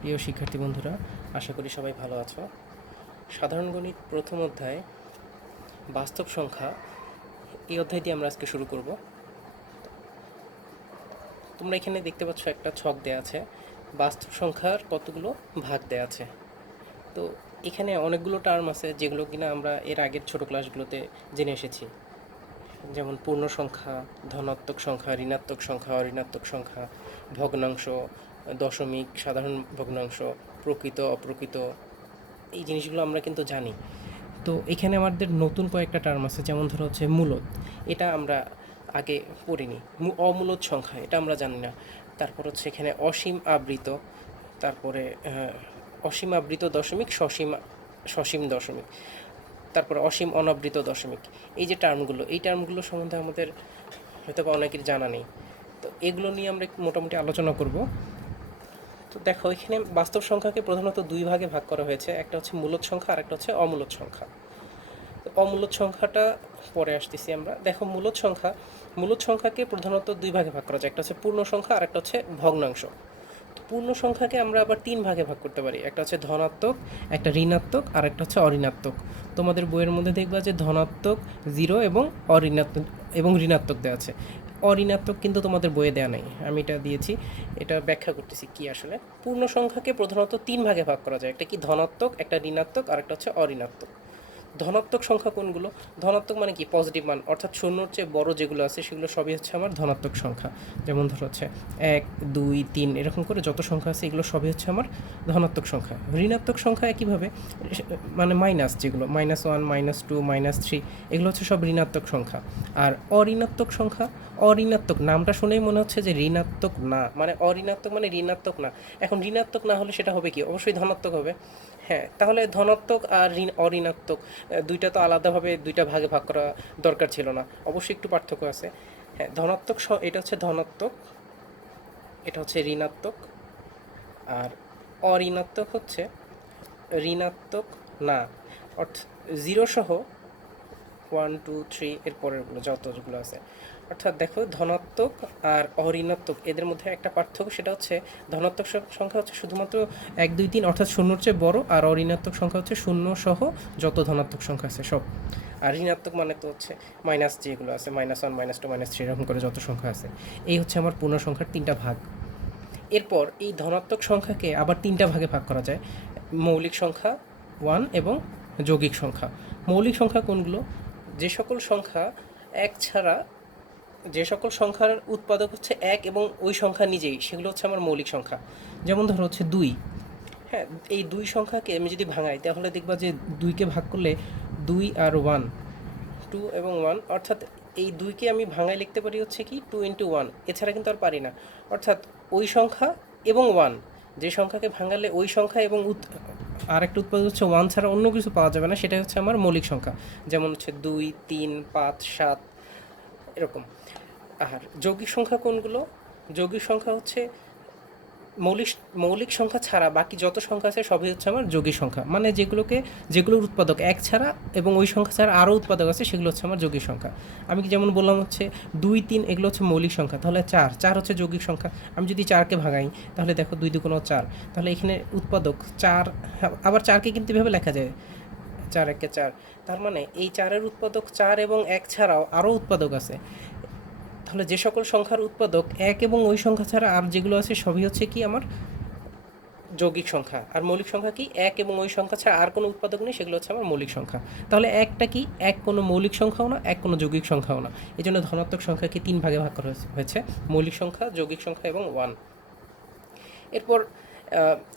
প্রিয় শিক্ষার্থী বন্ধুরা, আশা করি সবাই ভালো আছো। সাধারণ গণিত প্রথম অধ্যায় বাস্তব সংখ্যা, এই অধ্যায় দিয়ে আমরা আজকে শুরু করব। তোমরা এখানে দেখতে পাচ্ছ একটা ছক দেয়া আছে, বাস্তব সংখ্যার কতগুলো ভাগ দেয়া আছে। তো এখানে অনেকগুলো টার্ম আছে যেগুলো কিনা আমরা এর আগের ছোট ক্লাসগুলোতে জেনে এসেছি, যেমন পূর্ণ সংখ্যা, ধনাত্মক সংখ্যা, ঋণাত্মক সংখ্যা, অঋণাত্মক সংখ্যা, ভগ্নাংশ, দশমিক, সাধারণ ভগ্নাংশ, প্রকৃত, অপ্রকৃত, এই জিনিসগুলো আমরা কিন্তু জানি। তো এখানে আমাদের নতুন কয়েকটা টার্ম আছে, যেমন ধরো হচ্ছে মূলদ, এটা আমরা আগে পড়িনি। অমূলদ সংখ্যা, এটা আমরা জানি না। তারপর হচ্ছে এখানে অসীম আবৃত, তারপরে অসীম আবৃত দশমিক, সসীম সসীম দশমিক, তারপরে অসীম অনাবৃত দশমিক। এই যে টার্মগুলো, এই টার্মগুলো সম্বন্ধে আমাদের হয়তো বা অনেকের জানা নেই। তো এগুলো নিয়ে আমরা মোটামুটি আলোচনা করব। তো দেখো, এখানে বাস্তব সংখ্যাকে প্রধানত দুই ভাগে ভাগ করা হয়েছে, একটা হচ্ছে মূলদ সংখ্যা আর একটা হচ্ছে অমূলদ সংখ্যা। তো অমূলদ সংখ্যাটা পরে আসতেছি আমরা। দেখো, মূলদ সংখ্যাকে প্রধানত দুই ভাগে ভাগ করা যায়, একটা হচ্ছে পূর্ণ সংখ্যা আর একটা হচ্ছে ভগ্নাংশ। তো পূর্ণ সংখ্যাকে আমরা আবার তিন ভাগে ভাগ করতে পারি, একটা হচ্ছে ধনাত্মক, একটা ঋণাত্মক আর একটা হচ্ছে অঋণাত্মক। তোমাদের বইয়ের মধ্যে দেখবা যে ধনাত্মক, জিরো এবং অঋণাত্মক এবং ঋণাত্মক দেওয়া আছে। অঋণাত্মক কিন্তু তোমাদের বইয়ে দেওয়া নেই, আমি এটা দিয়েছি, এটা ব্যাখ্যা করতেছি কি আসলে। পূর্ণ সংখ্যাকে প্রধানত তিন ভাগে ভাগ করা যায়, একটা কি ধনাত্মক, একটা ঋণাত্মক আর একটা হচ্ছে অঋণাত্মক। ধনাত্মক সংখ্যা কোনগুলো? ধনাত্মক মানে কি? পজিটিভ মান, অর্থাৎ শূন্যর চেয়ে বড় যেগুলো আছে সেগুলো সবই হচ্ছে আমার ধনাত্মক সংখ্যা। যেমন ধরো হচ্ছে 1, 2, 3 এরকম করে যত সংখ্যা আছে এগুলো সবই হচ্ছে আমার ধনাত্মক সংখ্যা। ঋণাত্মক সংখ্যা একইভাবে, মানে মাইনাস, যেগুলো -1, -2, -3, এগুলো হচ্ছে সব ঋণাত্মক সংখ্যা। আর অঋণাত্মক সংখ্যা, অঋণাত্মক নামটা শুনেই মনে হচ্ছে যে ঋণাত্মক না, মানে অঋণাত্মক মানে ঋণাত্মক না। এখন ঋণাত্মক না হলে সেটা হবে কি? অবশ্যই ধনাত্মক হবে। হ্যাঁ, তাহলে ধনাত্মক আর অঋণাত্মক দুইটা তো আলাদাভাবে দুইটা ভাগে ভাগ করা দরকার ছিল না, অবশ্যই একটু পার্থক্য আছে। হ্যাঁ, ধনাত্মক এটা হচ্ছে ধনাত্মক, এটা হচ্ছে ঋণাত্মক, আর অঋণাত্মক হচ্ছে ঋণাত্মক না, অর্থাৎ জিরো সহ 1, 2, 3 এর পরেরগুলো যতগুলো আছে। অর্থাৎ দেখো, ধনাত্মক আর অঋণাত্মক এদের মধ্যে একটা পার্থক্য, সেটা হচ্ছে ধনাত্মক সংখ্যা হচ্ছে শুধুমাত্র 1, 2, 3 অর্থাৎ শূন্যর চেয়ে বড়, আর অঋণাত্মক সংখ্যা হচ্ছে শূন্য সহ যত ধনাত্মক সংখ্যা আছে সব। আর ঋণাত্মক মানে তো হচ্ছে মাইনাস, যেগুলো আছে -1, -2, -3 এরকম করে যত সংখ্যা আছে। এই হচ্ছে আমার পূর্ণ সংখ্যার তিনটা ভাগ। এরপর এই ধনাত্মক সংখ্যাকে আবার তিনটা ভাগে ভাগ করা যায়, মৌলিক সংখ্যা, 1 এবং যৌগিক সংখ্যা। মৌলিক সংখ্যা কোনগুলো? যে সকল সংখ্যা এক ছাড়া, যে সকল সংখ্যার উৎপাদক হচ্ছে এক এবং ওই সংখ্যা নিজেই, সেগুলো হচ্ছে আমার মৌলিক সংখ্যা। যেমন ধরো হচ্ছে 2। হ্যাঁ, এই 2 সংখ্যাকে আমি যদি ভাঙাই তাহলে দেখবা যে 2কে ভাগ করলে 2 আর 1, 2 এবং 1, অর্থাৎ এই 2কে আমি ভাঙায় লিখতে পারি হচ্ছে কি 2 ইন্টু 1, এছাড়া কিন্তু আর পারি না। অর্থাৎ ওই সংখ্যা এবং 1, যে সংখ্যাকে ভাঙালে ওই সংখ্যা এবং আর একটা উৎপাদক হচ্ছে 1 ছাড়া অন্য কিছু পাওয়া যাবে না, সেটা হচ্ছে আমার মৌলিক সংখ্যা। যেমন হচ্ছে 2, 3, 5, 7 এরকম। আর যৌগিক সংখ্যা কোনগুলো? যৌগিক সংখ্যা হচ্ছে মৌলিক মৌলিক সংখ্যা ছাড়া বাকি যত সংখ্যা আছে সবই হচ্ছে আমার যৌগিক সংখ্যা, মানে যেগুলোর উৎপাদক এক ছাড়া এবং ওই সংখ্যা ছাড়া আরও উৎপাদক আছে, সেগুলো হচ্ছে আমার যৌগিক সংখ্যা। আমি কি যেমন বললাম হচ্ছে 2, 3 এগুলো হচ্ছে মৌলিক সংখ্যা, তাহলে 4 হচ্ছে যৌগিক সংখ্যা। আমি যদি 4কে ভাগাই তাহলে দেখো 2 2 4, তাহলে এখানে উৎপাদক 4। আবার 4কে কিন্তু এভাবে লেখা যায়, 4 1 4, তার মানে এই 4-এর উৎপাদক 4 এবং 1 ছাড়াও আরও উৎপাদক আছে। তাহলে যে সকল সংখ্যার উৎপাদক এক এবং ওই সংখ্যা ছাড়া আর যেগুলো আছে সবই হচ্ছে কি আমার যৌগিক সংখ্যা। আর মৌলিক সংখ্যা কি? এক এবং ওই সংখ্যা ছাড়া আর কোনো উৎপাদক নেই, সেগুলো হচ্ছে আমার মৌলিক সংখ্যা। তাহলে একটা কি? এক কোনো মৌলিক সংখ্যাও না, এক কোনো যৌগিক সংখ্যাও না। এই জন্য ধনাত্মক সংখ্যাকে তিন ভাগে ভাগ করা হয়েছে, মৌলিক সংখ্যা, যৌগিক সংখ্যা এবং 1। এরপর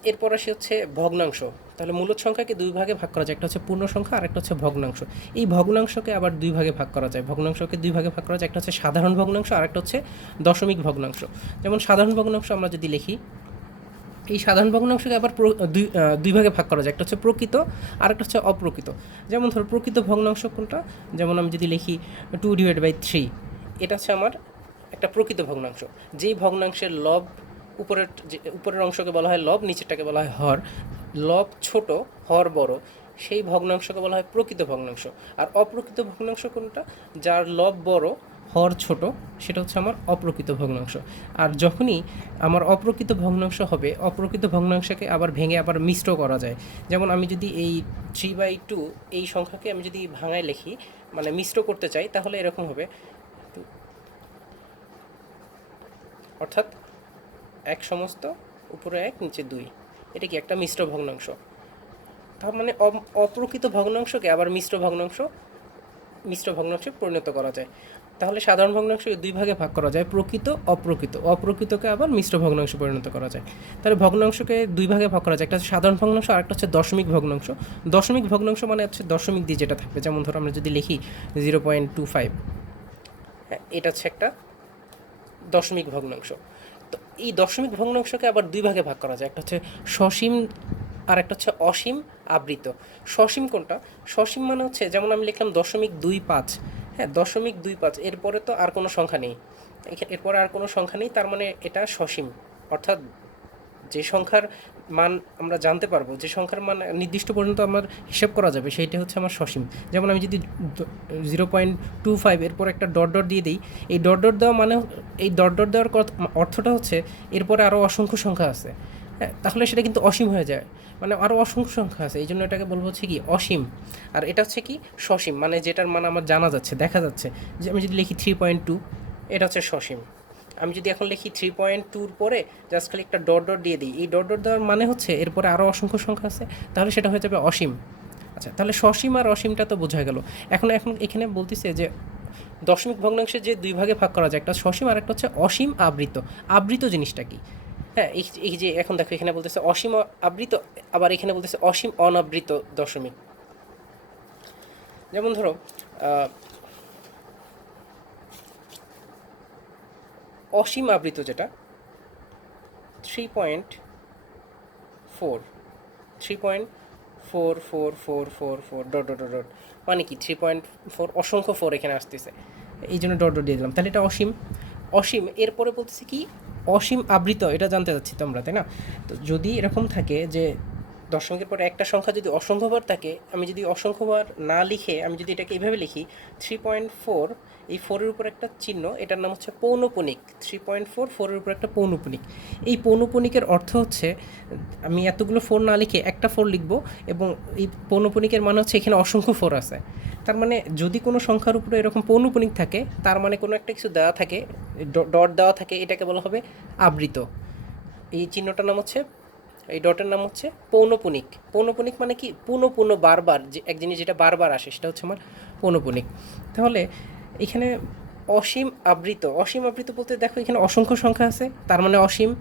এরপর আসি হচ্ছে ভগ্নাংশ। তাহলে মূলদ সংখ্যাকে দুই ভাগে ভাগ করা যায়, একটা হচ্ছে পূর্ণ সংখ্যা আর একটা হচ্ছে ভগ্নাংশ। এই ভগ্নাংশকে আবার দুই ভাগে ভাগ করা যায়, ভগ্নাংশকে দুই ভাগে ভাগ করা যায়, একটা হচ্ছে সাধারণ ভগ্নাংশ আর একটা হচ্ছে দশমিক ভগ্নাংশ। যেমন সাধারণ ভগ্নাংশ আমরা যদি লিখি, এই সাধারণ ভগ্নাংশকে আবার দুই ভাগে ভাগ করা যায়, একটা হচ্ছে প্রকৃত আর একটা হচ্ছে অপ্রকৃত। যেমন ধরো প্রকৃত ভগ্নাংশ কোনটা? যেমন আমি যদি লিখি 2/3, এটা হচ্ছে আমার একটা প্রকৃত ভগ্নাংশ। যেই ভগ্নাংশের লব, উপরের অংশকে বলা হয় লব, নিচেরটাকে বলা হয় হর। লব ছোট, হর বড়, সেই ভগ্নাংশকে বলা হয় প্রকৃত ভগ্নাংশ। আর অপ্রকৃত ভগ্নাংশ কোনটা? যার লব বড়, হর ছোট, সেটা হচ্ছে আমার অপ্রকৃত ভগ্নাংশ। আর যখনই আমার অপ্রকৃত ভগ্নাংশ হবে, অপ্রকৃত ভগ্নাংশকে আবার ভেঙে আবার মিশ্র করা যায়। যেমন আমি যদি এই 3/2 এই সংখ্যাকে আমি যদি ভাঙায় লিখি, মানে মিশ্র করতে চাই, তাহলে এরকম হবে, অর্থাৎ এক সমস্ত উপরে এক নিচে 2, এটা কি একটা মিশ্র ভগ্নাংশ। তার মানে অপ্রকৃত ভগ্নাংশকে আবার মিশ্র ভগ্নাংশে পরিণত করা যায়। তাহলে সাধারণ ভগ্নাংশকে 2 ভাগে ভাগ করা যায়, প্রকৃত অপ্রকৃত। অপ্রকৃতকে আবার মিশ্র ভগ্নাংশে পরিণত করা যায়। তাহলে ভগ্নাংশকে 2 ভাগে ভাগ করা যায়, একটা হচ্ছে সাধারণ ভগ্নাংশ আর একটা হচ্ছে দশমিক ভগ্নাংশ। দশমিক ভগ্নাংশ মানে হচ্ছে দশমিক দিয়ে যেটা থাকবে, যেমন ধরো আমরা যদি লিখি 0.25, হ্যাঁ, এটা হচ্ছে একটা দশমিক ভগ্নাংশ। তো এই দশমিক ভগ্নাংশকে আবার 2 ভাগে ভাগ করা যায়, একটা হচ্ছে সসীম আর একটা হচ্ছে অসীম আবৃত। সসীম কোনটা? সসীম মানে হচ্ছে যেমন আমি লিখলাম 0.25, হ্যাঁ, 0.25, এরপরে তো আর কোনো সংখ্যা নেই, এরপরে আর কোনো সংখ্যা নেই, তার মানে এটা সসীম। অর্থাৎ যে সংখ্যার মান আমরা জানতে পারবো, যে সংখ্যার মান নির্দিষ্ট পর্যন্ত আমার হিসাব করা যাবে, সেইটা হচ্ছে আমার সসীম। যেমন আমি যদি 0.25 এরপর একটা ডট ডট দিয়ে দিই, এই ডট ডট দেওয়া মানে, এই ডট ডট দেওয়ার অর্থটা হচ্ছে এরপরে আরও অসংখ্য সংখ্যা আছে, হ্যাঁ, তাহলে সেটা কিন্তু অসীম হয়ে যায়, মানে আরও অসংখ্য সংখ্যা আছে, এই জন্য এটাকে বলবো হচ্ছে কি অসীম। আর এটা হচ্ছে কি সসীম, মানে যেটার মান আমার জানা যাচ্ছে, দেখা যাচ্ছে। যে আমি যদি লিখি 3.2, এটা হচ্ছে সসীম। আমি যদি এখন লিখি 3.2 পরে জাস্ট খালি একটা ডট ডট দিয়ে দিই, এই ডট ডট দেওয়ার মানে হচ্ছে এরপরে আরও অসংখ্য সংখ্যা আছে, তাহলে সেটা হয়ে যাবে অসীম। আচ্ছা, তাহলে সসীম আর অসীমটা তো বোঝা গেল। এখন এখানে বলতেছে যে দশমিক ভগ্নাংশে যে 2 ভাগে ভাগ করা যায়, একটা সসীম আর একটা হচ্ছে অসীম আবৃত। আবৃত জিনিসটা কি? হ্যাঁ, এই যে এখন দেখো এখানে বলতেছে অসীম আবৃত, আবার এখানে বলতেছে অসীম অনাবৃত দশমিক। যেমন ধরো অসীম আবৃত যেটা 3.4, 3.444444 ডট ডট ডট, মানে কি 3.4 অসংখ্য 4 এখানে আসতেছে, এই জন্য ডট ডট দিয়ে দিলাম, তাহলে এটা অসীম। অসীম এরপরে বলতেছি কি অসীম আবৃত, এটা জানতে চাচ্ছি তো আমরা, তাই না? তো যদি এরকম থাকে যে দশমিকের পরে একটা সংখ্যা যদি অসংখ্যবার থাকে, আমি যদি অসংখ্যবার না লিখে আমি যদি এটাকে এইভাবে লিখি 3.4, এই 4-এর উপর একটা চিহ্ন, এটার নাম হচ্ছে পৌনঃপুনিক। 3.4, 4-এর উপর একটা পৌনঃপুনিক। এই পৌনঃপুনিকের অর্থ হচ্ছে আমি এতগুলো 4 না লিখে একটা 4 লিখব, এবং এই পৌনঃপুনিকের মানে হচ্ছে এখানে অসংখ্য 4 আছে। তার মানে যদি কোনো সংখ্যার উপরে এরকম পৌনঃপুনিক থাকে, তার মানে কোনো একটা কিছু দেওয়া থাকে, ডট দেওয়া থাকে, এটাকে বলা হবে আবৃত। এই চিহ্নটার নাম হচ্ছে, এই ডটের নাম হচ্ছে পৌনঃপুনিক। পৌনঃপুনিক মানে কি পুনঃ পুনঃ বারবার, যে এক জিনিস যেটা বারবার আসে সেটা হচ্ছে আমার পৌনঃপুনিক। তাহলে এখানে অসীম আবৃত, অসীম আবৃত বলতে দেখো এখানে অসংখ্য সংখ্যা আছে, তার মানে অসীম।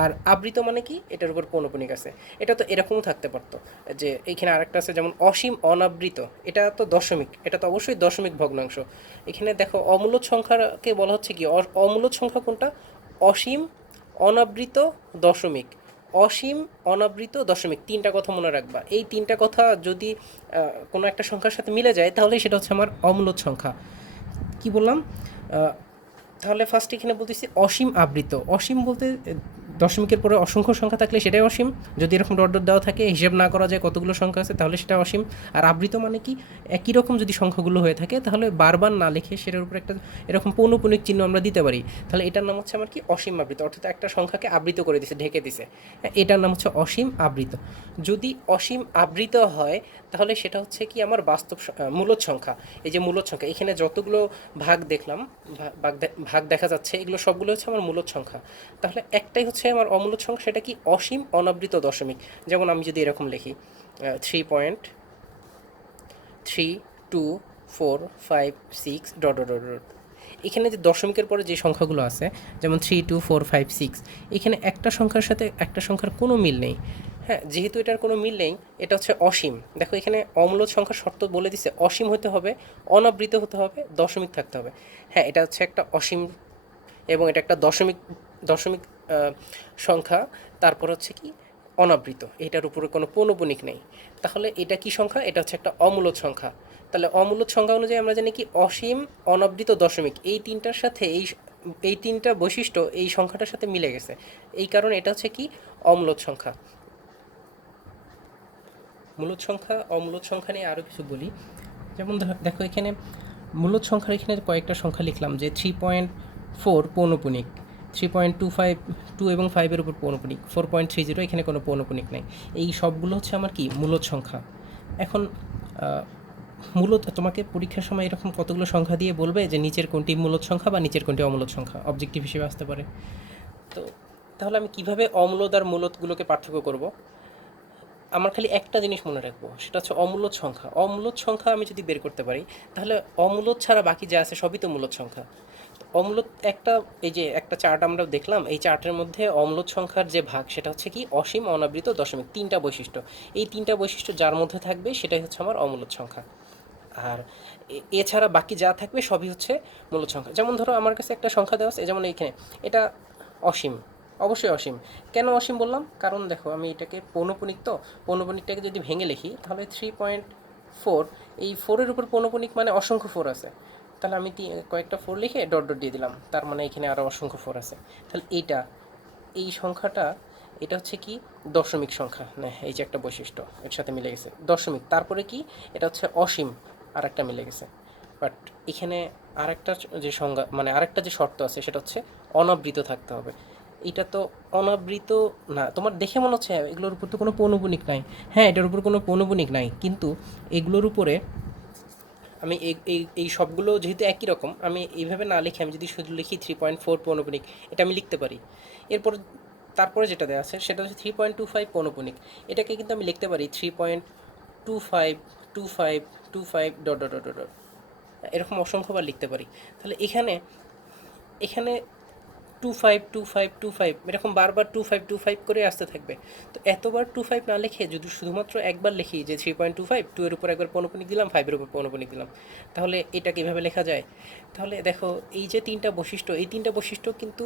আর আবৃত মানে কি এটার উপর পৌনঃপুনিক আছে। এটা তো এরকমও থাকতে পারতো যে এইখানে আরেকটা আছে যেমন অসীম অনাবৃত, এটা তো দশমিক, এটা তো অবশ্যই দশমিক ভগ্নাংশ। এখানে দেখো অমূলদ সংখ্যাকে বলা হচ্ছে কি অমূলদ সংখ্যা কোনটা? অসীম অনাবৃত দশমিক। অসীম অনাবৃত দশমিক, তিনটা কথা মনে রাখবা। এই তিনটা কথা যদি কোনো একটা সংখ্যার সাথে মিলে যায়, তাহলে সেটা হচ্ছে আমার অমূলদ সংখ্যা। কি বললাম? তাহলে ফার্স্ট এখানে বলতেছি অসীম আবৃত। অসীম বলতে দশমিকের পরে অসংখ্য সংখ্যা থাকলে সেটাই অসীম। যদি এরকম ডট ডট দেওয়া থাকে, হিসেব না করা যায় কতগুলো সংখ্যা আছে, তাহলে সেটা অসীম। আর আবৃত মানে কি একই রকম যদি সংখ্যাগুলো হয়ে থাকে, তাহলে বারবার না লিখে সেটার উপর একটা এরকম পৌনঃপুনিক চিহ্ন আমরা দিতে পারি, তাহলে এটার নাম হচ্ছে আমার কি অসীম আবৃত। অর্থাৎ একটা সংখ্যাকে আবৃত করে দিছে, ঢেকে দিছে, এটার নাম হচ্ছে অসীম আবৃত। যদি অসীম আবৃত হয়, তাহলে সেটা হচ্ছে কি আমার বাস্তব মূলদ সংখ্যা। এই যে মূলদ সংখ্যা, এখানে যতগুলো ভাগ দেখলাম, ভাগ দেখা যাচ্ছে, এগুলো সবগুলো হচ্ছে আমার মূলদ সংখ্যা। তাহলে একটাই হচ্ছে আমার অমূলদ সংখ্যা, সেটা কি অসীম অনাবৃত দশমিক। যেমন আমি যদি এরকম লিখি 3.32456 ডট ডট ডট ডট, এখানে যে দশমিকের পরে যে সংখ্যাগুলো আছে, যেমন 32456, এখানে একটা সংখ্যার সাথে একটা সংখ্যার কোনো মিল নেই। হ্যাঁ, যেহেতু এটার কোনো মিল নেই, এটা হচ্ছে অসীম। দেখো এখানে অমূলদ সংখ্যার শর্ত বলে দিছে, অসীম হতে হবে, অনাবৃত হতে হবে, দশমিক থাকতে হবে। হ্যাঁ, এটা হচ্ছে একটা অসীম, এবং এটা একটা দশমিক দশমিক সংখ্যা। তারপর হচ্ছে কি অনাবৃত, এটার উপরে কোনো পৌনঃপুনিক নেই। তাহলে এটা কি সংখ্যা? এটা হচ্ছে একটা অমূলদ সংখ্যা। তাহলে অমূলদ সংখ্যা অনুযায়ী আমরা জানি কি অসীম অনাবৃত দশমিক, এই তিনটার সাথে এই তিনটা বৈশিষ্ট্য এই সংখ্যাটার সাথে মিলে গেছে, এই কারণে এটা হচ্ছে কি অমূলদ সংখ্যা। মূলদ সংখ্যা অমূলদ সংখ্যা নিয়ে আরও কিছু বলি। যেমন দেখো এখানে মূলদ সংখ্যার এখানে কয়েকটা সংখ্যা লিখলাম যে 3.4 পৌনপুনিক, 3.25 2 এবং 5-এর উপর পৌনপুনিক, 4.30 এখানে কোনো পৌনপুনিক নেই। এই সবগুলো হচ্ছে আমার কি মূলদ সংখ্যা। এখন মূলত তোমাকে পরীক্ষার সময় এরকম কতগুলো সংখ্যা দিয়ে বলবে যে নিচের কোনটি মূলদ সংখ্যা বা নিচের কোনটি অমূলদ সংখ্যা, অবজেক্টিভ হিসেবে আসতে পারে। তো তাহলে আমি কিভাবে অম্লদ আর মূলদগুলোকে পার্থক্য করব? আমার খালি একটা জিনিস মনে রাখবো, সেটা হচ্ছে অমূলদ সংখ্যা। অমূলদ সংখ্যা আমি যদি বের করতে পারি, তাহলে অমূলদ ছাড়া বাকি যা আছে সবই তো মূলদ সংখ্যা। অম্লদ একটা, এই যে একটা চার্ট আমরা দেখলাম, এই চার্টের মধ্যে অম্লদ সংখ্যার যে ভাগ সেটা হচ্ছে কি অসীম, অনাবৃত, দশমিক, তিনটা বৈশিষ্ট্য। এই তিনটা বৈশিষ্ট্য যার মধ্যে থাকবে সেটাই হচ্ছে আমার অম্লদ সংখ্যা। আর এছাড়া বাকি যা থাকবে সবই হচ্ছে মূলদ সংখ্যা। যেমন ধরো আমার কাছে একটা সংখ্যা দেওয়া আছে, যেমন এইখানে এটা অসীম, অবশ্যই অসীম। কেন অসীম বললাম? কারণ দেখো আমি এটাকে পৌনপুনিক, তো পৌনপুনিকটাকে যদি ভেঙে লিখি তাহলে 3.4, এই 4-এর উপর পৌনপুনিক মানে অসংখ্য 4 আছে। তাহলে আমি কয়েকটা 4 লিখে ডট ডট দিয়ে দিলাম, তার মানে এখানে আরও অসংখ্য 4 আছে। তাহলে এই সংখ্যাটা, এটা হচ্ছে কি দশমিক সংখ্যা, না এই যে একটা বৈশিষ্ট্য এর সাথে মিলে গেছে দশমিক। তারপরে কি এটা হচ্ছে অসীম, আর একটা মিলে গেছে। বাট এখানে আরেকটা যে সংজ্ঞা, মানে আরেকটা যে শর্ত আছে সেটা হচ্ছে অনাবৃত থাকতে হবে। এটা তো অনাবৃত না, তোমার দেখে মনে হচ্ছে এগুলোর উপর তো কোনো পৌনপুনিক নাই। হ্যাঁ, এটার উপর কোনো পৌনপুনিক নাই, কিন্তু এগুলোর উপরে আমি এই সবগুলো যেহেতু একই রকম, আমি এইভাবে না লিখে আমি যদি শুধু লিখি 3.4 পৌনপুনিক, এটা আমি লিখতে পারি। এরপর তারপরে যেটা দেওয়া আছে সেটা হচ্ছে 3.25 পৌনপুনিক, এটাকে কিন্তু আমি লিখতে পারি 3.25 ডট ডট ডট ডট, এরকম অসংখ্যবার লিখতে পারি। তাহলে এখানে এখানে 25 এরকম বারবার 25 করে আসতে থাকবে। তো এতবার 25 না লিখে যদি শুধুমাত্র একবার লিখি যে 3.25, 2 এর উপর একবার পৌনপুনিক দিলাম, 5-এর উপর পৌনপুনিক দিলাম, তাহলে এটা কীভাবে লেখা যায়? তাহলে দেখো এই যে তিনটা বৈশিষ্ট্য, এই তিনটা বৈশিষ্ট্য কিন্তু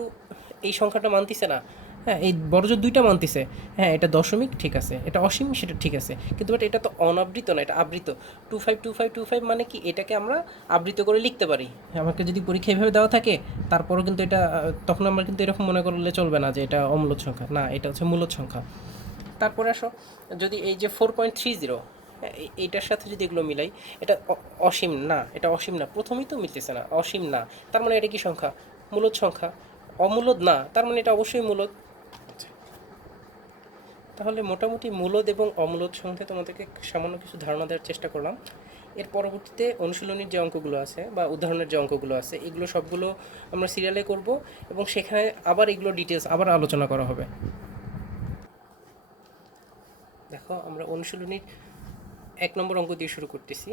এই সংখ্যাটা মানতিছে না। হ্যাঁ, এই বড়জোর দুইটা মানতিছে। হ্যাঁ, এটা দশমিক ঠিক আছে, এটা অসীম সেটা ঠিক আছে, কিন্তু বাট এটা তো অনাবৃত না, এটা আবৃত। 25 মানে কি এটাকে আমরা আবৃত করে লিখতে পারি। আমাকে যদি পরীক্ষা এভাবে দেওয়া থাকে তারপরও কিন্তু এটা তখন আমরা কিন্তু এরকম মনে করলে চলবে না যে এটা অমূলদ সংখ্যা, না এটা হচ্ছে মূলদ সংখ্যা। তারপরে আসো, যদি এই যে 4.30, এইটার সাথে যদি এগুলো মিলাই, এটা অসীম না, এটা অসীম না, প্রথমেই তো মিলতেছে না, অসীম না, তার মানে এটা কি সংখ্যা? মূলদ সংখ্যা। অমূলদ না, তার মানে এটা অবশ্যই মূলদ। তাহলে মোটামুটি মূলদ এবং অমূলদ সংখ্যা তোমাদেরকে সামান্য কিছু ধারণা দেওয়ার চেষ্টা করলাম। এর পরবর্তীতে অনুশীলনীর যে অঙ্কগুলো আছে বা উদাহরণের যে অঙ্কগুলো আছে এগুলো সবগুলো আমরা সিরিয়ালে করব, এবং সেখানে আবার এগুলো ডিটেলস আবার আলোচনা করা হবে। দেখো আমরা অনুশীলনীর 1 নম্বর অঙ্ক দিয়ে শুরু করতেছি।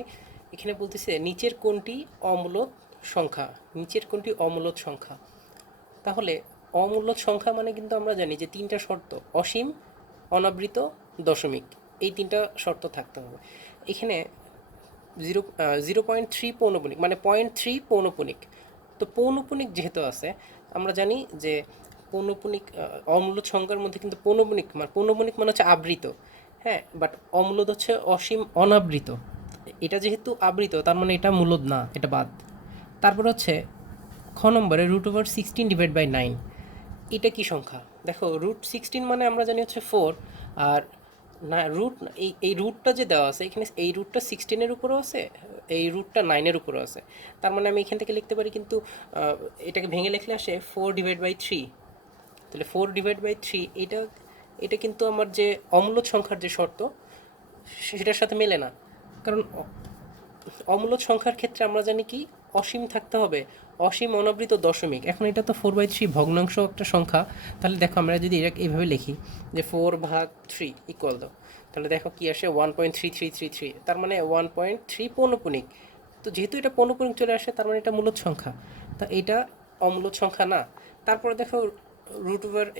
এখানে বলতেছে নিচের কোনটি অমূলদ সংখ্যা, নিচের কোনটি অমূলদ সংখ্যা। তাহলে অমূলদ সংখ্যা মানে কিন্তু আমরা জানি যে তিনটা শর্ত, অসীম, অনাবৃত, দশমিক, এই তিনটা শর্ত থাকতে হবে। এখানে 0.3 পৌনপুনিক মানে 0.3 পৌনপুনিক। তো পৌনপুনিক যেহেতু আছে, আমরা জানি যে পৌনপুনিক অমূলদ সংখ্যার মধ্যে কিন্তু পৌনপুনিক মানে হচ্ছে আবৃত। হ্যাঁ, বাট অমূলদ হচ্ছে অসীম, অনাবৃত। এটা যেহেতু আবৃত তার মানে এটা মূলদ না, এটা বাদ। তারপর হচ্ছে খ নম্বরে √16/9, এটা কি সংখ্যা? দেখো √16 মানে আমরা জানি হচ্ছে 4, আর না রুট, এই রুটটা যে দেওয়া আছে এখানে, এই রুটটা 16-এর উপরও আছে, এই রুটটা 9-এর উপরও আছে। তার মানে আমি এখান থেকে লিখতে পারি কিন্তু এটাকে ভেঙে লিখলে আসে 4/3। তাহলে 4/3 এটা, এটা কিন্তু আমার যে অমূলদ সংখ্যার যে শর্ত সেটার সাথে মেলে না। কারণ অমূলদ সংখ্যার ক্ষেত্রে আমরা জানি কি অসীম থাকতে হবে, অসীম, অনাবৃত, দশমিক। এখন এটা তো 4/3 ভগ্নাংশ একটা সংখ্যা। তাহলে দেখো আমরা যদি এটা এইভাবে লিখি যে 4/3 ইকুয়াল দাও, তাহলে দেখো কি আসে 1.3333, তার মানে 1.3 পৌনপুনিক। তো যেহেতু এটা পৌনপুনিক চলে আসে তার মানে এটা মূলদ সংখ্যা, তা এটা অমূলদ সংখ্যা না। তারপরে দেখো √,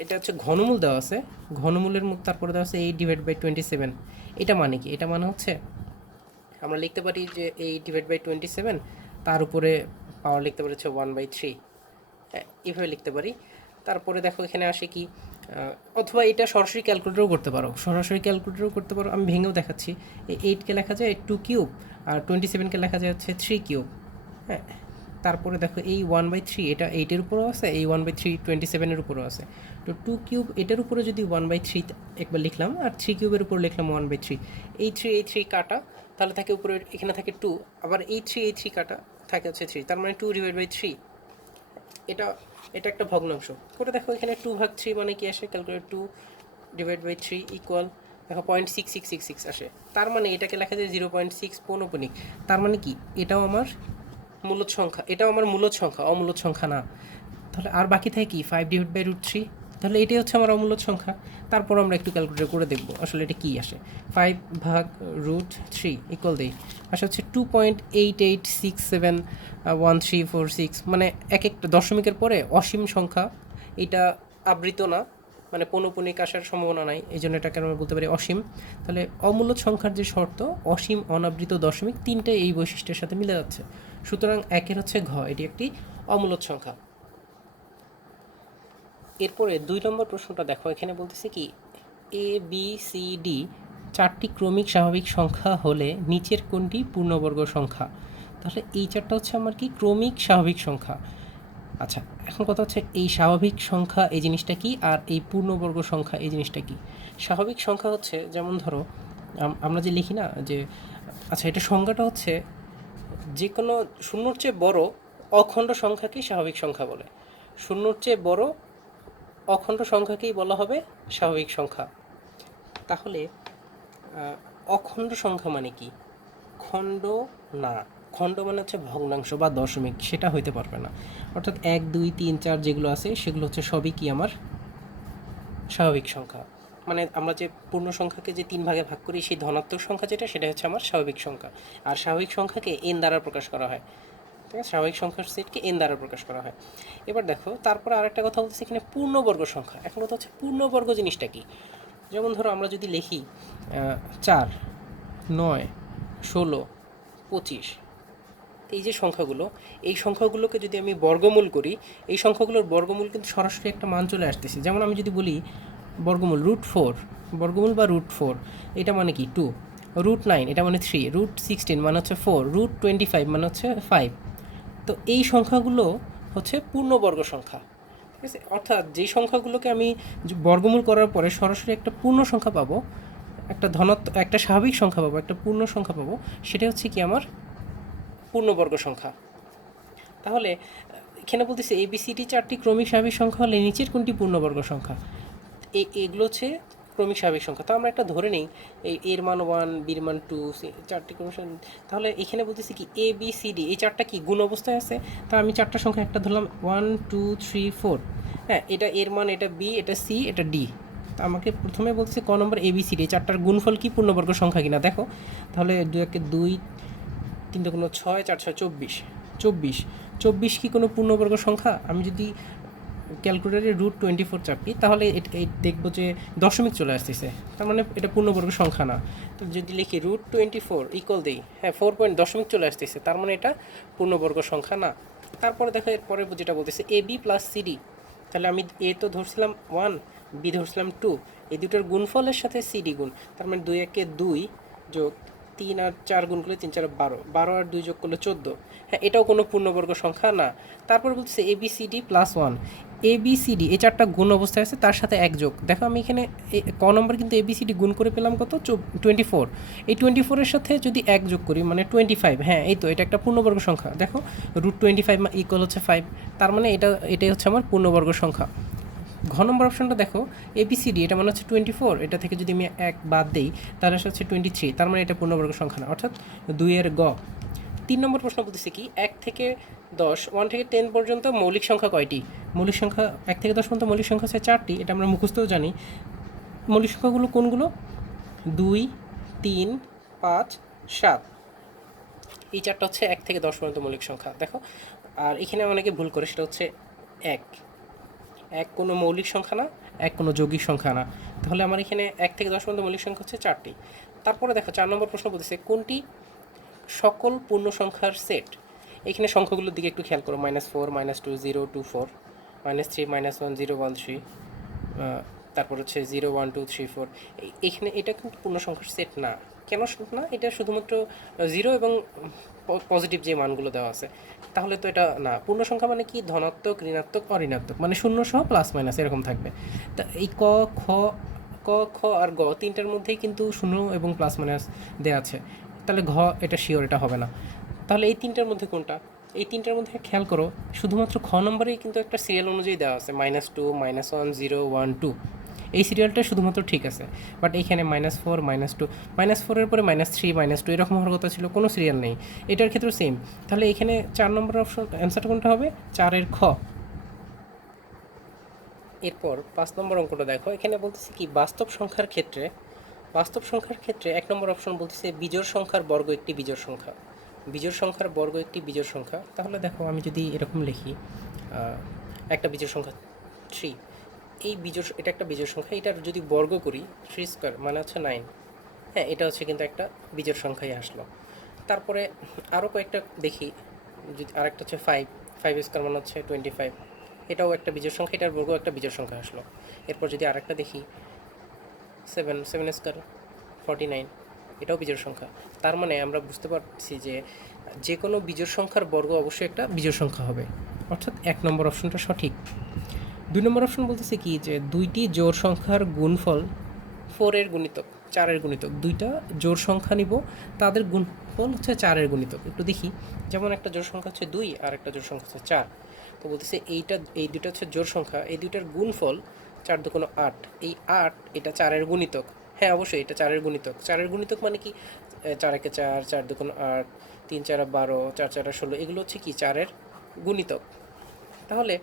এটা হচ্ছে ঘনমূল দেওয়া আছে, ঘনমূলের মুখ তারপরে দেওয়া আছে 8/27। এটা মানে কি? এটা মানে হচ্ছে আমরা লিখতে পারি যে 8/27, তার উপরে পাওয়ার লিখতে পারি হচ্ছে 1/3, এইভাবে লিখতে পারি। তারপরে দেখো এখানে আসে কি, অথবা এটা সরাসরি ক্যালকুলেটরও করতে পারো, আমি ভেঙেও দেখাচ্ছি। এই 8কে লেখা যায় 2 কিউব, আর 27কে লেখা যায় হচ্ছে 3 কিউব। হ্যাঁ, তারপরে দেখো এই 1/3 এটা 8-এর উপরেও আছে, এই 1/3 27-এর উপরেও আছে। তো 2 কিউব এটার উপরে যদি 1/3 একবার লিখলাম, আর 3 কিউবের উপর লিখলাম 1/3, এই 3 কাটা, তাহলে থাকে উপরে, এখানে থাকে 2, আবার এই 3 কাটা, থাকে হচ্ছে 3, তার মানে 2/3। এটা এটা একটা ভগ্নাংশ করে দেখো, এখানে 2/3 মানে কি আসে, ক্যালকুলেট 2/3 ইকুয়াল দেখো 0.6666 আসে। তার মানে এটাকে লেখা যায় 0.6 পৌনঃপুনিক। তার মানে কি এটাও আমার মূলদ সংখ্যা, এটাও আমার মূলদ সংখ্যা, অমূলদ সংখ্যা না। তাহলে আর বাকি থাকে কি 5/√3, তাহলে এটাই হচ্ছে আমার অমূলদ সংখ্যা। তারপর আমরা একটু ক্যালকুলেট করে দেখব আসলে এটা কী আসে। 5/√3 ইকুয়াল দিই, আসা হচ্ছে 2.88671346, মানে এক একটা দশমিকের পরে অসীম সংখ্যা, এটা আবৃত না, মানে পৌনঃপুনিক আসার সম্ভাবনা নাই, এই জন্য এটাকে আমরা বলতে পারি অসীম। তাহলে অমূলদ সংখ্যার যে শর্ত অসীম, অনাবৃত, দশমিক, তিনটে এই বৈশিষ্ট্যের সাথে মিলে যাচ্ছে। সুতরাং একের হচ্ছে ঘ, এটি একটি অমূলদ সংখ্যা। এরপরে 2 নম্বর প্রশ্নটা দেখো, এখানে বলতেছে কি এ বি সি ডি চারটি ক্রমিক স্বাভাবিক সংখ্যা হলে নিচের কোনটি পূর্ণবর্গ সংখ্যা। তাহলে এই চারটা হচ্ছে আমার কি ক্রমিক স্বাভাবিক সংখ্যা। আচ্ছা, এখন কথা হচ্ছে এই স্বাভাবিক সংখ্যা এই জিনিসটা কি, আর এই পূর্ণবর্গ সংখ্যা এই জিনিসটা কি। স্বাভাবিক সংখ্যা হচ্ছে যেমন ধরো আমরা যে লিখি না যে, আচ্ছা এটা সংজ্ঞাটা হচ্ছে যে কোনো শূন্যর চেয়ে বড় অখণ্ড সংখ্যাকেই স্বাভাবিক সংখ্যা বলে। শূন্যর চেয়ে বড় অখণ্ড সংখ্যাকেই বলা হবে স্বাভাবিক সংখ্যা। তাহলে অখণ্ড সংখ্যা মানে কি? খণ্ড না, খণ্ড মানে হচ্ছে ভগ্নাংশ বা দশমিক, সেটা হইতে পারবে না। অর্থাৎ 1 2 3 4 যেগুলো আছে সেগুলো হচ্ছে সবই কি আমার স্বাভাবিক সংখ্যা। মানে আমরা যে পূর্ণ সংখ্যাকে যে 3 ভাগে ভাগ করি, সেই ধনাত্মক সংখ্যা যেটা, সেটা হচ্ছে আমার স্বাভাবিক সংখ্যা। আর স্বাভাবিক সংখ্যাকে n দ্বারা প্রকাশ করা হয়, ঠিক আছে? স্বাভাবিক সংখ্যার সেটকে n দ্বারা প্রকাশ করা হয়। এবার দেখো, তারপরে আরেকটা কথা বলতেছি এখানে পূর্ণবর্গ সংখ্যা। এখন কথা হচ্ছে পূর্ণবর্গ জিনিসটা কি। যেমন ধরো আমরা যদি লিখি 4 9 16 25, এই যে সংখ্যাগুলো, এই সংখ্যাগুলোকে যদি আমি বর্গমূল করি, এই সংখ্যাগুলোর বর্গমূল কিন্তু সরাসরি একটা মান চলে আসতেছে। যেমন আমি যদি বলি বর্গমূল √4, বর্গমূল বা √4, এটা মানে কি 2, √9 এটা মানে 3, √16 মানে হচ্ছে 4, √25 মানে হচ্ছে 5। তো এই সংখ্যাগুলো হচ্ছে পূর্ণবর্গ সংখ্যা, ঠিক আছে? অর্থাৎ যেই সংখ্যাগুলোকে আমি বর্গমূল করার পরে সরাসরি একটা পূর্ণ সংখ্যা পাবো, একটা ধনাত্মক, একটা স্বাভাবিক সংখ্যা পাবো, একটা পূর্ণ সংখ্যা পাবো, সেটা হচ্ছে কি আমার পূর্ণবর্গ সংখ্যা। তাহলে এখানে বলতেছে এবিসিডি চারটি ক্রমিক স্বাভাবিক সংখ্যা হলে নিচের কোনটি পূর্ণবর্গ সংখ্যা। এগুলো হচ্ছে ক্রমিক স্বাভাবিক সংখ্যা। তো আমরা একটা ধরে নিই, এর মান 1, বির মান 2, চারটি ক্রমিক। তাহলে এখানে বলতেছি কি এ বি সি ডি এই চারটা কি গুণ অবস্থায় আছে। তা আমি চারটা সংখ্যা একটা ধরলাম 1 2 3 4, হ্যাঁ এটা এর মান, এটা বি, এটা সি, এটা ডি। তা আমাকে প্রথমে বলতেছে ক নম্বর এবিসিডি চারটার গুণফল কি পূর্ণবর্গ সংখ্যা কিনা দেখো। তাহলে 2 3 কোনো 6 4 6 24, 24 কি কোনো পূর্ণবর্গ সংখ্যা? আমি যদি ক্যালকুলেটারে √24 চাপি তাহলে দেখবো যে দশমিক চলে আসতেছে, তার মানে এটা পূর্ণবর্গ সংখ্যা না। তো যদি লিখি √24 ইকুয়াল দিই, হ্যাঁ 4 পয়েন্ট দশমিক চলে আসতেছে, তার মানে এটা পূর্ণবর্গ সংখ্যা না। তারপরে দেখো এরপরে যেটা বলতেছে এ বি প্লাস সিডি। তাহলে আমি এ তো ধরছিলাম 1, বি ধরছিলাম 2, এই দুটোর গুণফলের সাথে সিডি গুণ, তার মানে 2 একে 2 যোগ 3 আর 4 গুণ করলে 3 4 12, 12 আর 2 যোগ করলে 14, হ্যাঁ এটাও কোনো পূর্ণবর্গ সংখ্যা না। তারপর বলতেছে A B C D plus 1, A B C D এই চারটা গুণ অবস্থায় আছে, তার সাথে এক যোগ। দেখো আমি এখানে ক নম্বর কিন্তু এ বি সি ডি গুণ করে পেলাম কত 24, এই 24-এর সাথে যদি এক যোগ করি মানে 25, হ্যাঁ এই তো এটা একটা পূর্ণবর্গ সংখ্যা। দেখো √25 ইকুয়াল হচ্ছে 5, তার মানে এটাই হচ্ছে আমার পূর্ণবর্গ সংখ্যা। ঘ নম্বর অপশনটা দেখো এবিসিডি এটা মানে হচ্ছে 24, এটা থেকে যদি আমি এক বাদ দিই তাহলে হচ্ছে 23, তার মানে এটা পূর্ণবর্গ সংখ্যা না, অর্থাৎ 2-এর গ। 3 নম্বর প্রশ্ন বলতেছে কি 1 থেকে 10, 1 থেকে 10 পর্যন্ত মৌলিক সংখ্যা কয়টি। মৌলিক সংখ্যা 1 থেকে 10 পর্যন্ত মৌলিক সংখ্যা হচ্ছে 4টি, এটা আমরা মুখস্থও জানি। মৌলিক সংখ্যাগুলো কোনগুলো? 2 3 5 7, এই চারটা হচ্ছে 1 থেকে 10 পর্যন্ত মৌলিক সংখ্যা। দেখো আর এখানে অনেকে ভুল করে, সেটা হচ্ছে এক কোনো মৌলিক সংখ্যা না, এক কোনো যৌগিক সংখ্যা না। তাহলে আমার এখানে 1 থেকে 10 পর্যন্ত মৌলিক সংখ্যা হচ্ছে 4টি। তারপরে দেখো 4 নম্বর প্রশ্ন বলতেছে কোনটি সকল পূর্ণ সংখ্যার সেট। এখানে সংখ্যাগুলোর দিকে একটু খেয়াল করো, -4 -2 0 2 4, -3 -1 0 1 3, তারপর হচ্ছে 0 1 2 3 4। এখানে এটা কিন্তু পূর্ণ সংখ্যার সেট না। কেন না? এটা শুধুমাত্র 0 এবং পজিটিভ যে মানগুলো দেওয়া আছে, তাহলে তো এটা না। পূর্ণ সংখ্যা মানে কি ধনাত্মক, ঋণাত্মক, অঋণাত্মক, মানে শূন্য সহ প্লাস মাইনাস এরকম থাকবে। তা এই ক খ আর গ তিনটার মধ্যেই কিন্তু শূন্য এবং প্লাস মাইনাস দেওয়া আছে। তাহলে ঘ এটা শিওর, এটা হবে না। তাহলে এই তিনটার মধ্যে কোনটা? এই তিনটার মধ্যে খেয়াল করো, শুধুমাত্র খ নম্বরেই কিন্তু একটা সিরিয়াল অনুযায়ী দেওয়া আছে, -2, -1, 0, 1, 2। এই সিরিয়ালটা শুধুমাত্র ঠিক আছে, বাট এইখানে -4, -2, -4-এর পরে -3, -2 এরকম হওয়ার কথা ছিল, কোনো সিরিয়াল নেই। এটার ক্ষেত্রে সেম। তাহলে এখানে 4 নম্বর অপশন অ্যান্সারটা কোনটা হবে? 4-এর খ। এরপর 5 নম্বর অঙ্কটা দেখো, এখানে বলতেছে কি বাস্তব সংখ্যার ক্ষেত্রে 1 নম্বর অপশন বলতেছে বিজোড় সংখ্যার বর্গ একটি বিজোড় সংখ্যা। বিজোড় সংখ্যার বর্গ একটি বিজোড় সংখ্যা। তাহলে দেখো আমি যদি এরকম লিখি, একটা বিজোড় সংখ্যা 3, এটা একটা বিজোড় সংখ্যা, এটার যদি বর্গ করি 3 স্কোয়ার মানে হচ্ছে 9। হ্যাঁ, এটা হচ্ছে কিন্তু একটা বিজোড় সংখ্যাই আসলো। তারপরে আরও কয়েকটা দেখি, যদি আরেকটা হচ্ছে 5 স্কোয়ার মানে হচ্ছে 25, এটাও একটা বিজোড় সংখ্যা, এটার বর্গ একটা বিজোড় সংখ্যা আসলো। এরপর যদি আরেকটা দেখি 7 স্কোয়ার 49, এটাও বিজোড় সংখ্যা। তার মানে আমরা বুঝতে পারছি যে যে কোনো বিজোড় সংখ্যার বর্গ অবশ্যই একটা বিজোড় সংখ্যা হবে, অর্থাৎ 1 নম্বর অপশনটা সঠিক। 2 নম্বর অপশন বলতেছে কি যে দুইটি জোড় সংখ্যার গুণফল 4-এর গুণিতক, 4-এর গুণিতক। দুইটা জোড় সংখ্যা নিব, তাদের গুণফল হচ্ছে 4-এর গুণিতক। একটু দেখি, যেমন একটা জোড় সংখ্যা হচ্ছে 2 আর একটা জোড় সংখ্যা হচ্ছে 4। তো বলতেছে এই দুইটা হচ্ছে জোড় সংখ্যা, এই দুইটার গুণফল 4 দুগুণ 8। এই 8 এটা 4-এর গুণিতক। হ্যাঁ, অবশ্যই এটা 4-এর গুণিতক। 4-এর গুণিতক মানে কি? 4 একে 4, 4 দুগুণ 8, 3 4 12, 4 4 16, এগুলো হচ্ছে কি 4-এর গুণিতক। তাহলে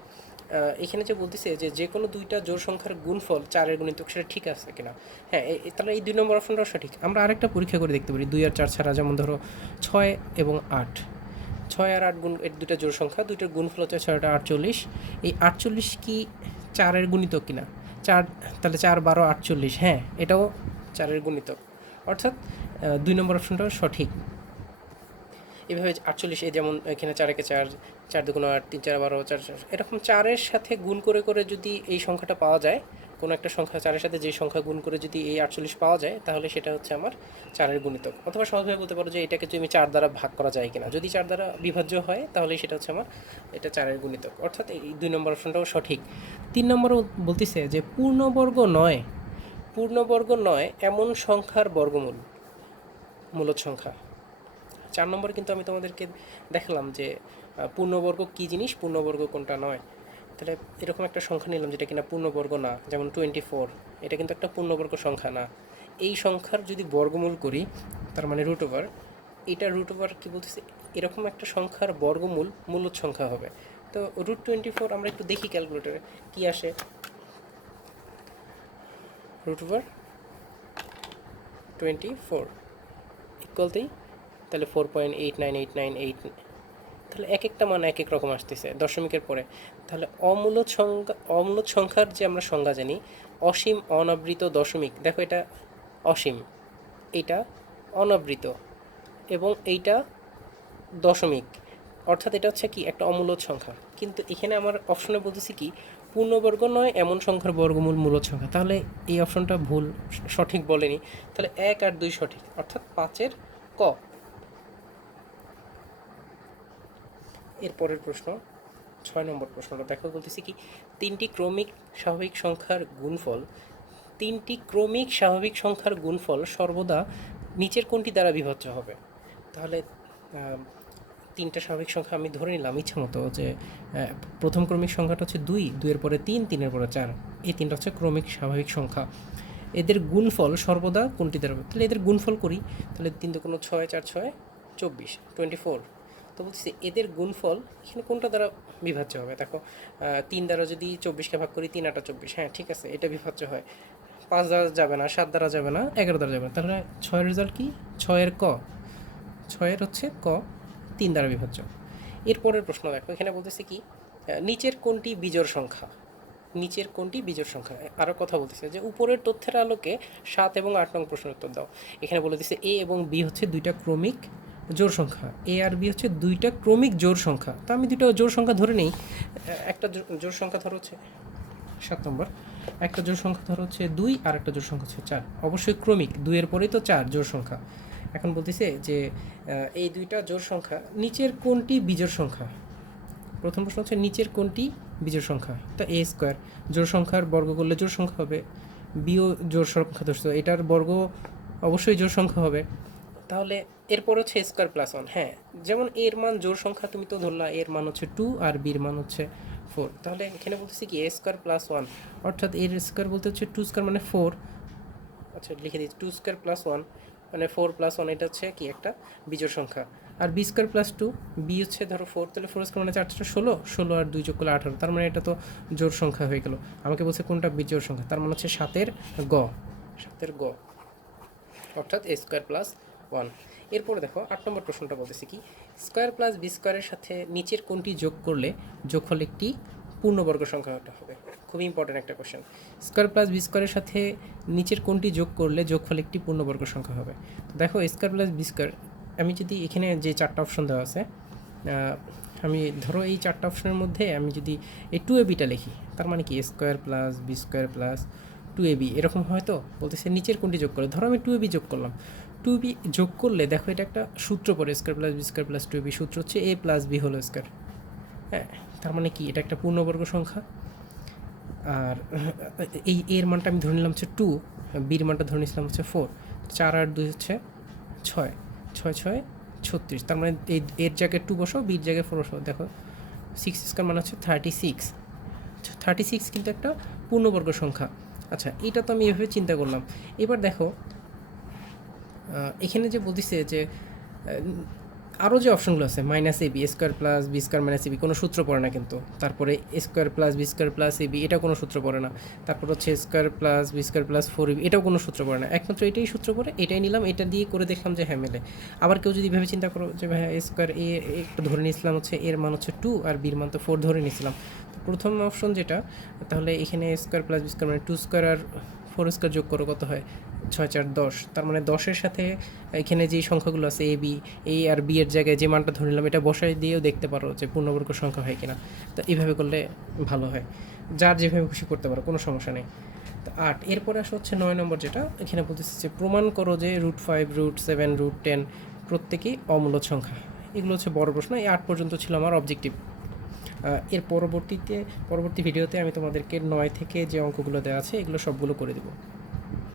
এখানে যে বলতেছে যে কোনো দুইটা জোড় সংখ্যার গুণফল 4-এর গুণিতক, সেটা ঠিক আছে কিনা? হ্যাঁ, তাহলে এই 2 নম্বর অপশনটাও সঠিক। আমরা আরেকটা পরীক্ষা করে দেখতে পারি 2 আর 4 ছাড়া, যেমন ধরো 6 এবং 8। 6 আর 8 গুণ, এর দুইটা জোড় সংখ্যা, দুইটার গুণফল হচ্ছে 6টা 48। এই 48 কি 4-এর গুণিতক কিনা? 4, তাহলে 4 12 48, হ্যাঁ এটাও 4-এর গুণিতক, অর্থাৎ 2 নম্বর অপশনটাও সঠিক। এভাবে 48, যেমন এখানে 4 একে 4, 4 দুগুণ 8, 3 4 12, 4 এরকম 4-এর সাথে গুণ করে করে যদি এই সংখ্যাটা পাওয়া যায়, কোনো একটা সংখ্যা 4-এর সাথে যে সংখ্যা গুণ করে যদি এই 48 পাওয়া যায়, তাহলে সেটা হচ্ছে আমার 4-এর গুণিতক। অথবা সহজভাবে বলতে পারো যে এটাকে তুমি 4 দ্বারা ভাগ করা যায় কিনা, যদি 4 দ্বারা বিভাজ্য হয় তাহলে সেটা হচ্ছে আমার এটা 4-এর গুণিতক, অর্থাৎ এই 2 নম্বর অপশনটাও সঠিক। 3 নম্বরও বলতেছে যে পূর্ণবর্গ নয় এমন সংখ্যার বর্গমূল মূলদ সংখ্যা। 4 নম্বরে কিন্তু আমি তোমাদেরকে দেখালাম যে পূর্ণবর্গ কী জিনিস, পূর্ণবর্গ কোনটা নয়। তাহলে এরকম একটা সংখ্যা নিলাম যেটা কিনা পূর্ণবর্গ না, যেমন 24, এটা কিন্তু একটা পূর্ণবর্গ সংখ্যা না। এই সংখ্যার যদি বর্গমূল করি, তার মানে রুট ওভার, এটা রুট ওভার কী বলতেছে, এরকম একটা সংখ্যার বর্গমূল মূলদ সংখ্যা হবে। তো √24 আমরা একটু দেখি ক্যালকুলেটরে কী আসে। রুট ওভার 24 ইকুয়াল দিই, তাহলে 4.898988, তাহলে এক একটা মান এক এক রকম আসতেছে দশমিকের পরে। তাহলে অমূলদ সংখ্যার যে আমরা সংজ্ঞা জানি, অসীম অনাবৃত দশমিক। দেখো এটা অসীম, এটা অনাবৃত, এবং এইটা দশমিক, অর্থাৎ এটা হচ্ছে কি একটা অমূলদ সংখ্যা। কিন্তু এখানে আমার অপশনে বলতেছি কি পূর্ণবর্গ নয় এমন সংখ্যার বর্গমূল মূলদ সংখ্যা। তাহলে এই অপশনটা ভুল, সঠিক বলেনি। তাহলে 1 আর 2 সঠিক, অর্থাৎ 5-এর ক। এরপরের প্রশ্ন 6 নম্বর প্রশ্নটা দেখো, বলতেছি কি তিনটি ক্রমিক স্বাভাবিক সংখ্যার গুণফল সর্বদা নিচের কোনটি দ্বারা বিভাজ্য হবে? তাহলে তিনটা স্বাভাবিক সংখ্যা আমি ধরে নিলাম ইচ্ছা মতো যে প্রথম ক্রমিক সংখ্যাটা হচ্ছে 2, 2-এর পরে 3, 3-এর পরে 4, এই তিনটা হচ্ছে ক্রমিক স্বাভাবিক সংখ্যা। এদের গুণফল সর্বদা কোনটি দ্বারা? তাহলে এদের গুণফল করি, তাহলে 3 দুগুণ 6, 4 6 24, 24। তো বলছি এদের গুণফল এখানে কোনটা দ্বারা বিভাজ্য হবে? দেখো 3 দ্বারা যদি 24কে ভাগ করি, 3 8 24, হ্যাঁ ঠিক আছে, এটা বিভাজ্য হয়। 5 দ্বারা যাবে না, 7 দ্বারা যাবে না, 11 দ্বারা যাবে না। তাহলে 6-এর রেজাল্ট কি? 6-এর ক, 6-এর হচ্ছে ক, 3 দ্বারা বিভাজ্য। এরপরের প্রশ্ন দেখো, এখানে বলতেছে কি নিচের কোনটি বিজোড় সংখ্যা? আরও কথা বলতেছে যে উপরের তথ্যের আলোকে 7 এবং 8 নং প্রশ্নের উত্তর দাও। এখানে বলে দিচ্ছে এ এবং বি হচ্ছে দুইটা ক্রমিক জোড় সংখ্যা, এ আর বি হচ্ছে দুইটা ক্রমিক জোড় সংখ্যা। তো আমি দুইটা জোড় সংখ্যা ধরে নেই, একটা জোড় সংখ্যা ধরো হচ্ছে 7 নম্বর, একটা জোড় সংখ্যা ধরো হচ্ছে 2 আর একটা জোড় সংখ্যা হচ্ছে 4, অবশ্যই ক্রমিক, 2-এর পরেই তো 4 জোড় সংখ্যা। এখন বলতেছে যে এই দুইটা জোড় সংখ্যা নিচের কোনটি বিজোড় সংখ্যা? প্রথম প্রশ্ন হচ্ছে নিচের কোনটি বিজোড় সংখ্যা? তা এ স্কোয়ার জোড় সংখ্যার বর্গ করলে জোড় সংখ্যা হবে, বিও জোড় সংখ্যা ধরছো, এটার বর্গ অবশ্যই জোড় সংখ্যা হবে। তাহলে এরপর হচ্ছে স্কোয়ার প্লাস ওয়ান। হ্যাঁ, যেমন এর মান জোড় সংখ্যা, তুমি তো ধরলা এর মান হচ্ছে 2 আর বির মান হচ্ছে 4, তাহলে এখানে বলতেছি কি এ স্কোয়ার প্লাস ওয়ান, অর্থাৎ এর স্কোয়ার বলতে হচ্ছে 2 স্কোয়ার মানে 4। আচ্ছা লিখে দিচ্ছি 2 স্কোয়ার প্লাস ওয়ান মানে 4 প্লাস ওয়ান, এটা হচ্ছে কি একটা বিজোড় সংখ্যা। আর b square plus two, b হচ্ছে ধরো 4, তাহলে 4 স্কোয়ার মানে 4 16, 16 আর 2 যোগ করলে 18, তার মানে এটা তো জোড় সংখ্যা হয়ে গেল। আমাকে বলছে কোনটা বিজোড় সংখ্যা, তার মানে হচ্ছে 7-এর গ, 7-এর গ, অর্থাৎ এ স্কোয়ার প্লাস ওয়ান। এরপরে দেখো 8 নম্বর প্রশ্নটা বলতেছে কি স্কোয়ার প্লাস বি স্কোয়ারের সাথে নিচের কোনটি যোগ করলে যোগফল একটি পূর্ণবর্গ সংখ্যাটা হবে। খুবই ইম্পর্টেন্ট একটা কোশ্চেন। স্কোয়ার প্লাস বি স্কোয়ারের সাথে নিচের কোনটি যোগ করলে যোগফল একটি পূর্ণবর্গ সংখ্যা হবে। তো দেখো স্কোয়ার প্লাস বি স্কোয়ার, আমি যদি এখানে যে 4টা অপশন দেওয়া আছে, আমি ধরো এই 4টা অপশনের মধ্যে আমি যদি এই 2ab লিখি, তার মানে কি square plus B square plus 2ab এরকম হয়তো বলতেছে নিচের কোনটি যোগ করে। ধরো আমি 2ab যোগ করলাম, 2b যোগ করলে দেখো এটা একটা সূত্র পড়ে, square plus B square plus 2ab, সূত্র হচ্ছে a plus B whole square. হ্যাঁ, তার মানে কি এটা একটা পূর্ণবর্গ সংখ্যা। আর এই এর মানটা আমি ধরে নিলাম হচ্ছে 2, বির মানটা ধরে নিয়েছিলাম হচ্ছে 4, 4 আর 2 হচ্ছে 6, 6 6 36, তার মানে এই এর জায়গায় 2 বসো, বির জায়গায় 4 বসো, দেখো 6 স্কোয়ার মানে হচ্ছে 36, 36 কিন্তু একটা পূর্ণবর্গ সংখ্যা। আচ্ছা, এটা তো আমি এভাবে চিন্তা করলাম। এবার দেখো এখানে যে বলতেছে যে আরও যে অপশনগুলো আছে, minus AB, square plus B square minus AB, কোনো সূত্র পড়ে না কিন্তু। তারপরে square plus B square plus AB, এটা কোনো সূত্র পড়ে না। তারপর হচ্ছে square plus B square plus 4ab, এটাও কোনো সূত্র পড়ে না। একমাত্র এটাই সূত্র পড়ে, এটাই নিলাম, এটা দিয়ে করে দেখলাম যে হ্যাঁ মেলে। আবার কেউ যদি ভেবে চিন্তা করো যে ভাই স্কোয়ার এ একটু ধরে নিয়েছিলাম হচ্ছে এর মান হচ্ছে 2 আর বির মান তো 4 ধরে নিয়েছিলাম, তো প্রথম অপশন যেটা, তাহলে এখানে স্কোয়ার প্লাস বি স্কোয়ার মানে 2 স্কোয়ার আর 4 স্কোয়ার যোগ করো, কত হয় 6 4 10, তার মানে 10-এর সাথে এখানে যেই সংখ্যাগুলো আছে A B, A R B এর জায়গায় যে মানটা ধরে নিলাম এটা বসাই দিয়েও দেখতে পারো যে পূর্ণবর্গ সংখ্যা হয় কিনা। তো এইভাবে করলে ভালো হয়, যার যেভাবে খুশি করতে পারো, কোনো সমস্যা নেই। তো 8, এরপরে আসা হচ্ছে 9 নম্বর, যেটা এখানে বলতেছে যে প্রমাণ করো যে √5 √7 √10 প্রত্যেকেই অমূলদ সংখ্যা। এগুলো হচ্ছে বড় প্রশ্ন। এই 8 পর্যন্ত ছিল আমার অবজেক্টিভ। এর পরবর্তী ভিডিওতে আমি তোমাদেরকে 9 থেকে যে অঙ্কগুলো দেওয়া আছে এগুলো সবগুলো করে দেবো।